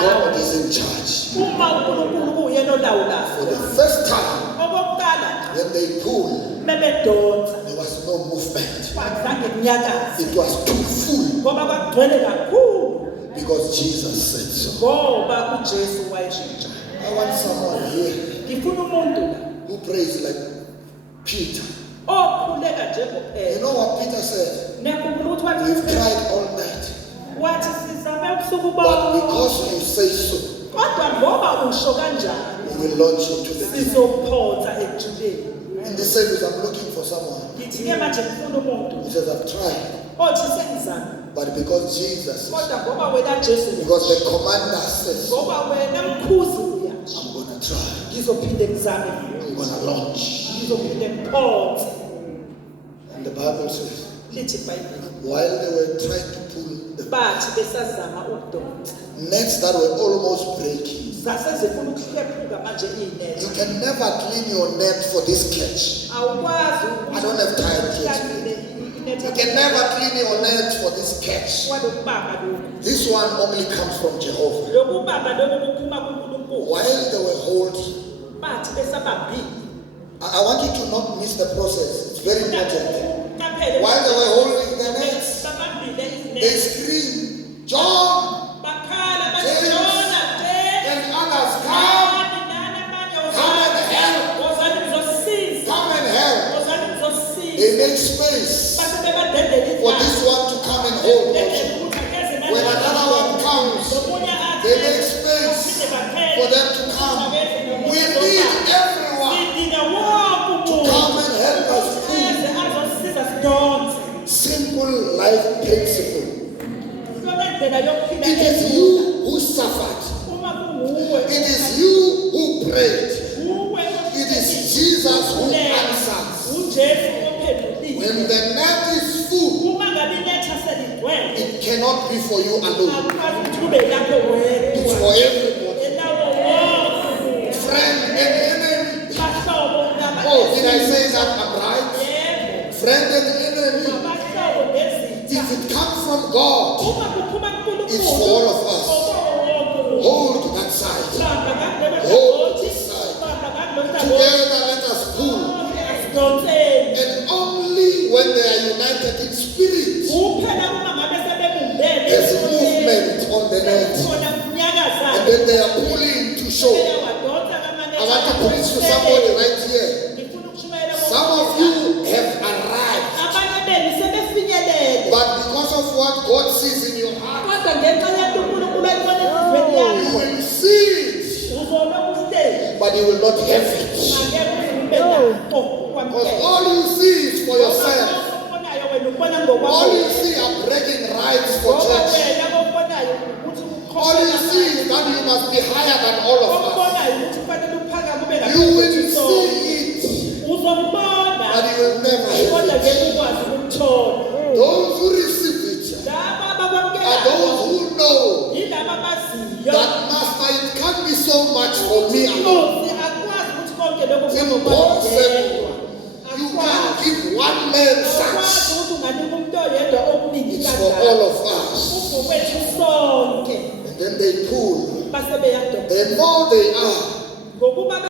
God is in charge. For the first time, when they pulled, there was no movement. It was too full because Jesus said so. I want someone here who prays like Peter. You know what Peter said? We've tried all night. But because you say so, we will launch into the deep. In this service, I'm looking for someone who says, I've tried. But because Jesus, because the commander says, I'm going to try. I'm going to launch. And the Bible says, while they were trying to pull the nets that were almost breaking, you can never clean your net for this catch. I don't have time yet. You can never clean your net for this catch. This one only comes from Jehovah. While they were holding, I want you to not miss the process. It's very important. While they were holding the nets, they screamed, John, James, and others, come and help. Come and help. They make space for this one to come and hold also. When another one comes, they make space for them to come. We need everyone to come and help us pull. Simple life principle. It is you who suffered. It is you who prayed. It is Jesus who answers. When the net is full, it cannot be for you alone. It's for everybody. Friend and enemy. Oh, did I say that I'm right? Friend and enemy. If it comes from God, it's for all of us. Hold that side. Hold this side. Together let us pull. And only when they are united in spirit, there's movement on the net. And then they are pulling to show. I want to preach to somebody right here. Some of you have arrived. But because of what God sees in your heart, you will see it, but you will not have it. Because all you see is for yourself. All you see are breaking rights for church. All you see is that you must be higher than all of us. You will see it, but you will never have it. Those who receive it are those who know that, Master, it can't be so much for me alone. Impossible. You can't give one man such. It's for all of us. And then they pull. The more they are,